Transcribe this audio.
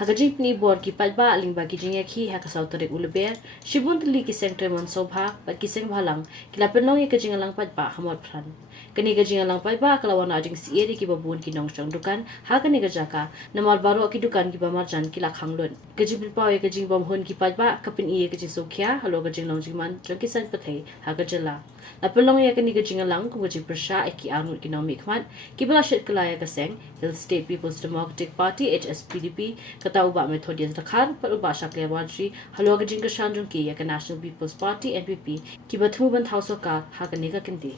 Hagajip ni board ki Paidbah lingba ki Jingïalang hakasau tarik uluber Shibun teli ki seng tremon sobha pat ki seng bhalang kila penong ke Jingïalang Paidbah Motphran. Kani ke Jingïalang Paidbah kalawan ajing Syier ki babun ki nongchong Dukan ha kani ke jaka namal baru ki Dukan ki ba Marjan kila Khang lun. Kajib pau ke jing bom hun ki Paidbah kapin iye ke jing sokya halo ke jing long jingman jong ki san pathai ha ke jela. La pelong ya kani ke Jingïalang ku ke prasha ki anut ki nomi khmat ki bala shet kelaya ke seng Hill State People's Democratic Party HSPDP kata ubah Methodius Dakar per ubah Shakya Wadri halo ke jing ke shanjung ki ya ke National People's Party NPP ki bathu ban thau soka ha ke ni ka kinti